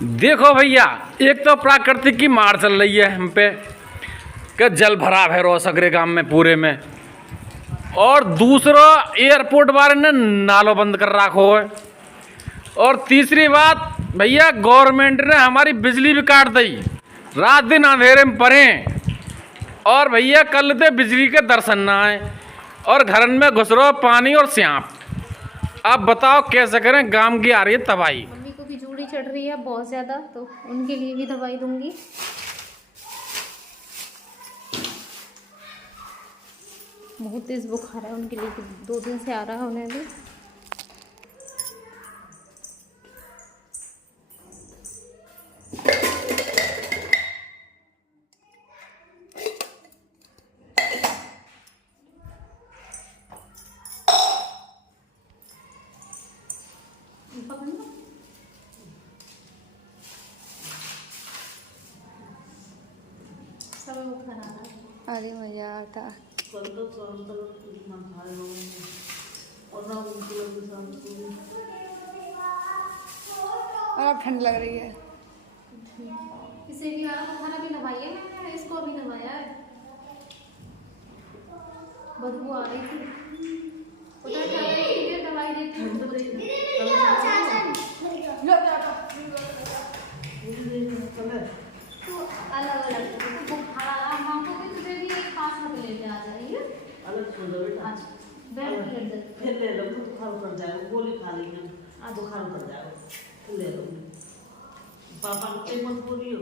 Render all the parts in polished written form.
देखो भैया, एक तो प्राकृतिक की मार चल रही है हम पे कि जल भराव है रोसगरे गांव में पूरे में। और दूसरा, एयरपोर्ट वाले ने नालों बंद कर रखो है। और तीसरी बात भैया, गवर्नमेंट ने हमारी बिजली भी काट दी, रात दिन अंधेरे में पड़े। और भैया कल से बिजली के दर्शन ना आए और घर में घुस रहो पानी और सांप। अब बताओ कैसे करें, गांव की आ रही है तबाही। मम्मी को भी जूड़ी चढ़ रही है बहुत ज़्यादा, तो उनके लिए भी दवाई दूंगी। बहुत तेज बुखार है उनके लिए, 2 दिन से आ रहा है उन्हें भी। अरे मजा आता। और अब ठंड लग रही है। इसे भी खाना भी नवाइए, मैंने इसको भी नवाया है। बदबू आ रही थी, उधर क्या दवाई देती हूँ। अलग अलग तुझे भी एक पास में ले आ जाइए। अलग छोड़ दो बेटा। फिर ले लो, बुखार उतर जाएगा, गोली खा ली है, बुखार उतर जाएगा, फिर ले लो।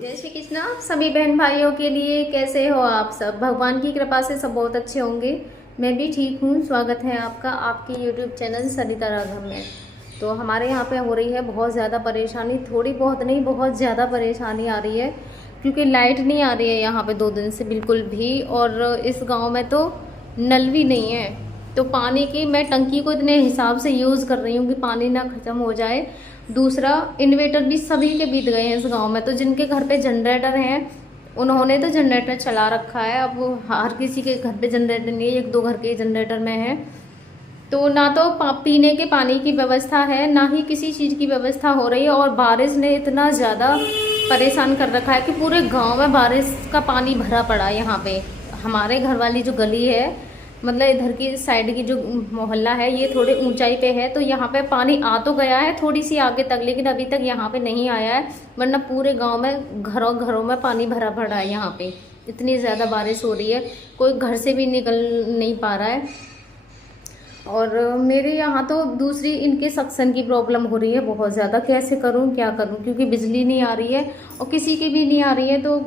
जय श्री कृष्णा सभी बहन भाइयों के लिए। कैसे हो आप सब? भगवान की कृपा से सब बहुत अच्छे होंगे। मैं भी ठीक हूँ। स्वागत है आपका आपके YouTube चैनल सरिता राघव में। तो हमारे यहाँ पे हो रही है बहुत ज़्यादा परेशानी, थोड़ी बहुत नहीं बहुत ज़्यादा परेशानी आ रही है, क्योंकि लाइट नहीं आ रही है यहाँ पे 2 दिन से बिल्कुल भी। और इस गांव में तो नल भी नहीं है, तो पानी की मैं टंकी को इतने हिसाब से यूज़ कर रही हूँ कि पानी ना ख़त्म हो जाए। दूसरा, इन्वेटर भी सभी के बीत गए हैं इस गांव में। तो जिनके घर पे जनरेटर हैं उन्होंने तो जनरेटर चला रखा है। अब हर किसी के घर पे जनरेटर नहीं है, 1-2 घर के जनरेटर में है। तो ना तो पीने के पानी की व्यवस्था है, ना ही किसी चीज़ की व्यवस्था हो रही है। और बारिश ने इतना ज़्यादा परेशान कर रखा है कि पूरे गांव में बारिश का पानी भरा पड़ा है। यहाँ पे हमारे घर वाली जो गली है, मतलब इधर की साइड की जो मोहल्ला है, ये थोड़े ऊंचाई पे है, तो यहाँ पे पानी आ तो गया है थोड़ी सी आगे तक, लेकिन अभी तक यहाँ पे नहीं आया है। वरना पूरे गांव में घरों घरों में पानी भरा पड़ा है। यहाँ पे इतनी ज़्यादा बारिश हो रही है, कोई घर से भी निकल नहीं पा रहा है। और मेरे यहाँ तो दूसरी इनके सक्शन की प्रॉब्लम हो रही है बहुत ज़्यादा। कैसे करूँ क्या करूँ, क्योंकि बिजली नहीं आ रही है और किसी की भी नहीं आ रही है। तो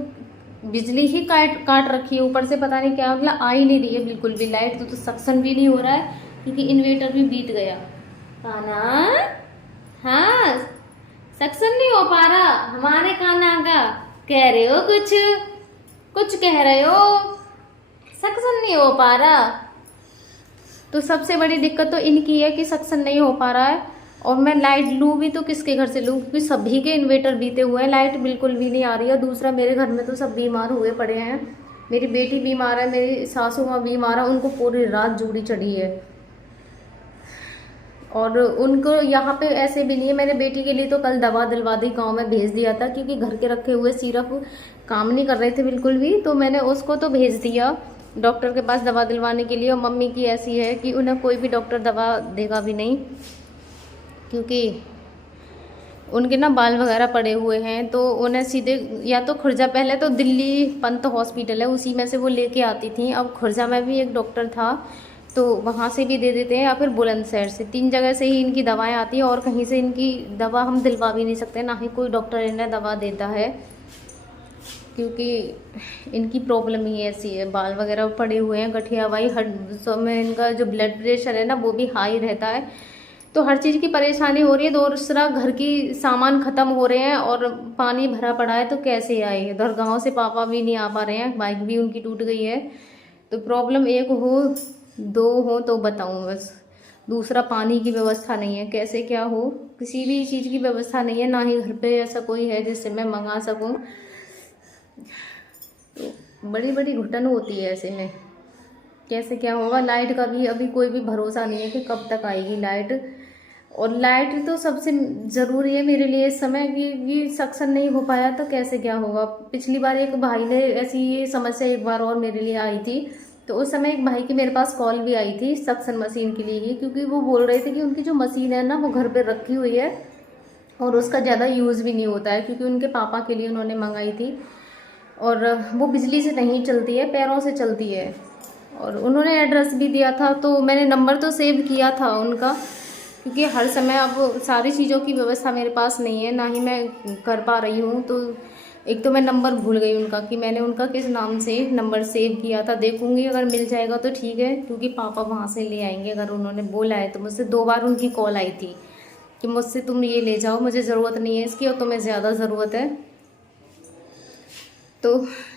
बिजली ही काट रखी है, ऊपर से पता नहीं क्या, मतलब आ ही नहीं रही है बिल्कुल भी लाइट। तो सक्शन भी नहीं हो रहा है क्योंकि इन्वेटर भी बीत गया। काना, हाँ सक्शन नहीं हो पा रहा हमारे काना का। कह रहे हो कुछ कह रहे हो, सक्शन नहीं हो पा रहा। तो सबसे बड़ी दिक्कत तो इनकी है कि सक्शन नहीं हो पा रहा है। और मैं लाइट लूँ भी तो किसके घर से लूँ, क्योंकि सभी के इन्वेटर बीते हुए हैं, लाइट बिल्कुल भी नहीं आ रही है। दूसरा, मेरे घर में तो सब बीमार हुए पड़े हैं। मेरी बेटी बीमार है, मेरी सासू माँ बीमार है, उनको पूरी रात जूड़ी चढ़ी है। और उनको यहाँ पे ऐसे भी नहीं है। मेरे बेटी के लिए तो कल दवा दिलवा दी, गाँव में भेज दिया था, क्योंकि घर के रखे हुए सिरप काम नहीं कर रहे थे बिल्कुल भी। तो मैंने उसको तो भेज दिया डॉक्टर के पास दवा दिलवाने के लिए। और मम्मी की ऐसी है कि उन्हें कोई भी डॉक्टर दवा देगा भी नहीं, क्योंकि उनके ना बाल वगैरह पड़े हुए हैं। तो उन्हें सीधे या तो खुर्जा, पहले तो दिल्ली पंत हॉस्पिटल है उसी में से वो लेके आती थी। अब खुर्जा में भी एक डॉक्टर था, तो वहाँ से भी दे देते हैं, या फिर बुलंदशहर से। 3 जगह से ही इनकी दवाएं आती हैं और कहीं से इनकी दवा हम दिलवा भी नहीं सकते, ना ही कोई डॉक्टर इन्हें दवा देता है, क्योंकि इनकी प्रॉब्लम ही ऐसी है। बाल वगैरह पड़े हुए हैं, गठिया वाई, हर में इनका जो ब्लड प्रेशर है ना वो भी हाई रहता है। तो हर चीज़ की परेशानी हो रही है। दूसरा, घर की सामान ख़त्म हो रहे हैं और पानी भरा पड़ा है, तो कैसे आए। इधर गाँव से पापा भी नहीं आ पा रहे हैं, बाइक भी उनकी टूट गई है। तो प्रॉब्लम 1 हो 2 हो तो बताऊँ बस। दूसरा, पानी की व्यवस्था नहीं है, कैसे क्या हो, किसी भी चीज़ की व्यवस्था नहीं है, ना ही घर पे ऐसा कोई है जिससे मैं मंगा सकूँ। तो बड़ी बड़ी घुटन होती है ऐसे में, कैसे क्या होगा। लाइट का भी अभी कोई भी भरोसा नहीं है कि कब तक आएगी लाइट। और लाइट तो सबसे ज़रूरी है मेरे लिए इस समय कि सक्शन नहीं हो पाया तो कैसे क्या होगा। पिछली बार एक भाई ने ऐसी ये समस्या एक बार और मेरे लिए आई थी, तो उस समय एक भाई की मेरे पास कॉल भी आई थी सक्शन मशीन के लिए ही, क्योंकि वो बोल रहे थे कि उनकी जो मशीन है ना वो घर पे रखी हुई है और उसका ज़्यादा यूज़ भी नहीं होता है, क्योंकि उनके पापा के लिए उन्होंने मंगाई थी और वो बिजली से नहीं चलती है, पैरों से चलती है। और उन्होंने एड्रेस भी दिया था, तो मैंने नंबर तो सेव किया था उनका, क्योंकि हर समय अब सारी चीज़ों की व्यवस्था मेरे पास नहीं है, ना ही मैं कर पा रही हूँ। तो एक तो मैं नंबर भूल गई उनका कि मैंने उनका किस नाम से नंबर सेव किया था। देखूँगी अगर मिल जाएगा तो ठीक है, क्योंकि पापा वहाँ से ले आएंगे अगर उन्होंने बोला है तो। मुझसे 2 बार उनकी कॉल आई थी कि मुझसे तुम ये ले जाओ, मुझे ज़रूरत नहीं है इसकी और तुम्हें ज़्यादा ज़रूरत है। तो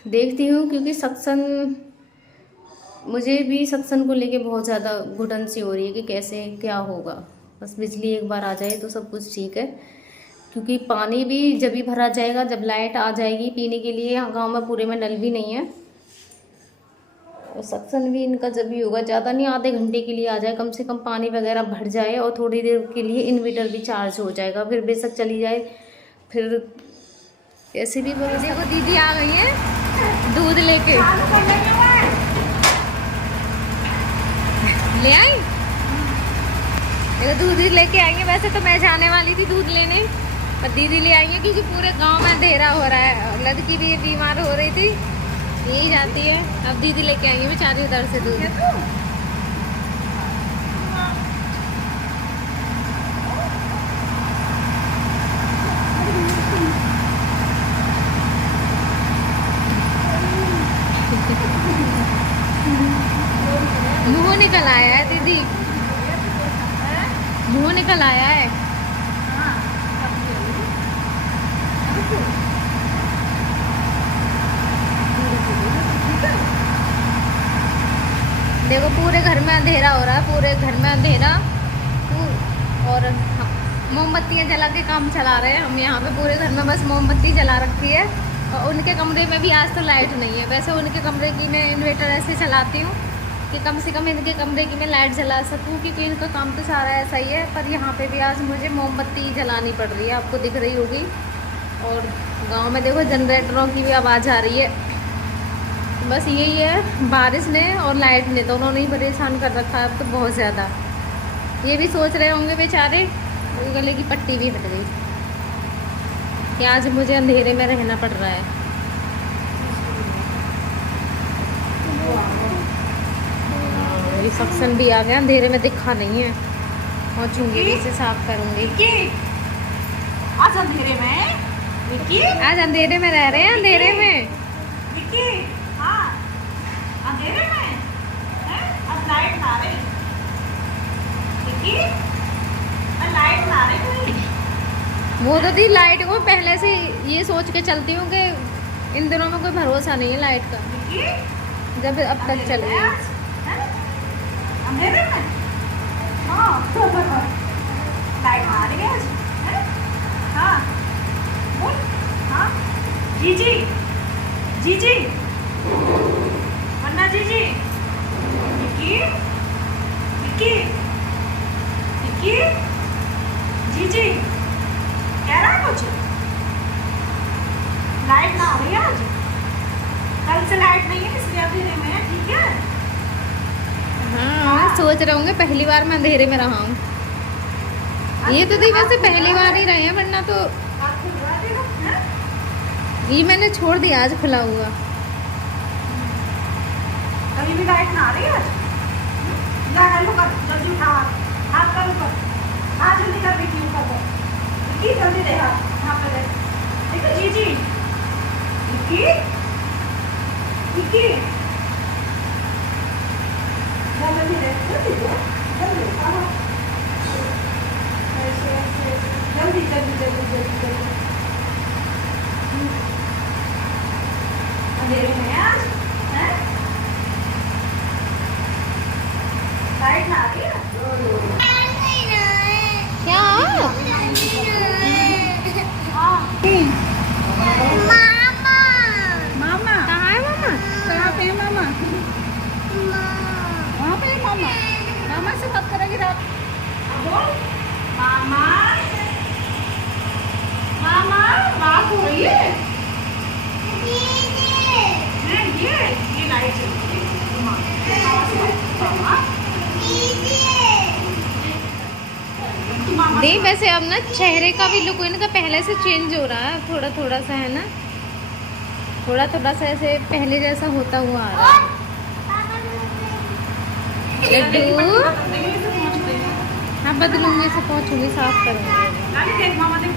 देखती हूँ, क्योंकि सक्शन मुझे भी सक्शन को लेके बहुत ज़्यादा घुटन सी हो रही है कि कैसे क्या होगा। बस बिजली एक बार आ जाए तो सब कुछ ठीक है, क्योंकि पानी भी जब भी भरा जाएगा जब लाइट आ जाएगी पीने के लिए। यहाँ गांव में पूरे में नल भी नहीं है, और सक्शन भी इनका जब भी होगा, ज़्यादा नहीं आधे घंटे के लिए आ जाए, कम से कम पानी वगैरह भर जाए और थोड़ी देर के लिए इन्वर्टर भी चार्ज हो जाएगा, फिर बेशक चली जाए। फिर ऐसे भी देखो दीदी आ गई है दूध लेके, ले आई देखो दूध लेके आई है। वैसे तो मैं जाने वाली थी दूध लेने, पर दीदी ले आई है, क्योंकि पूरे गांव में अंधेरा हो रहा है। लड़की भी बीमार हो रही थी, यही जाती है, अब दीदी लेके आई है बेचारी उधर से दूध। मुँह निकल आया है दीदी, मुँह निकल आया है। देखो पूरे घर में अंधेरा हो रहा है, पूरे घर में अंधेरा, और मोमबत्तियाँ जला के काम चला रहे हैं हम यहाँ पे। पूरे घर में बस मोमबत्ती जला रखी है, और उनके कमरे में भी आज तो लाइट नहीं है। वैसे उनके कमरे की मैं इन्वर्टर ऐसे चलाती हूँ कि कम से कम इनके कमरे की मैं लाइट जला सकूँ, क्योंकि इनका काम तो सारा ऐसा ही है। पर यहाँ पे भी आज मुझे मोमबत्ती जलानी पड़ रही है, आपको दिख रही होगी। और गांव में देखो जनरेटरों की भी आवाज़ आ रही है। बस यही है, बारिश ने और लाइट ने दोनों ने ही परेशान कर रखा है अब तो बहुत ज़्यादा। ये भी सोच रहे होंगे बेचारे, गले की पट्टी भी हट गई कि आज मुझे अंधेरे में रहना पड़ रहा है। ये सक्शन भी आ गया, अंधेरे में दिखा नहीं है, पहुँचूंगी इसे साफ करूँगी। आज अंधेरे में विक्की, आज अंधेरे में रह रहे हैं, अंधेरे में विक्की, हाँ अंधेरे में है। अब लाइट ना रही विक्की, अब लाइट ना रही कोई। वो तो दी लाइट को पहले से ये सोच के चलती हूँ कि इन दिनों में कोई भरोसा नहीं है लाइट का, विक्की जब अब तक चल रही है। अंधेरे में हाँ लाइट ना रही आज है। हाँ बोल, हाँ जीजी जीजी वन्ना जीजी, विक्की विक्की विक्की जीजी कह रहा है कुछ। लाइट ना आ रही है आज, कल से लाइट नहीं है इसलिए अंधेरे में है, ठीक है। हाँ सोच रहे होंगे पहली बार मैं अंधेरे में रहा हूँ। ये तो दी वैसे पहली बार ही रहे हैं, वरना तो ये मैंने छोड़ दिया आज खुला हुआ। कभी भी लाइट ना आ रही है आज। जल्दी उठा हाथ कर ऊपर, हाथ जल्दी कर विक्की ऊपर कर, विक्की जल्दी दे हाथ पे दे। देखो जीजी विक्की विक्की जल्दी दे, जल्दी दे, जल्दी उठा ऐसे ऐसे जल्दी जल्दी जल्दी जल्दी जल्दी। अंधेरे में आज है, लाइट ना आ रही है। क्या मामा कहाँ है मामा? कहाँ पे है मामा? वहाँ पे है मामा। मामा नहीं वैसे अब ना चेहरे का भी लुक इनका पहले से चेंज हो रहा है, थोड़ा थोड़ा सा है ना, थोड़ा थोड़ा सा ऐसे पहले जैसा होता हुआ आ रहा है। लड्डू हाँ बदलूंगी, से पहुँचूंगी, साफ करूंगी। देख मामा देख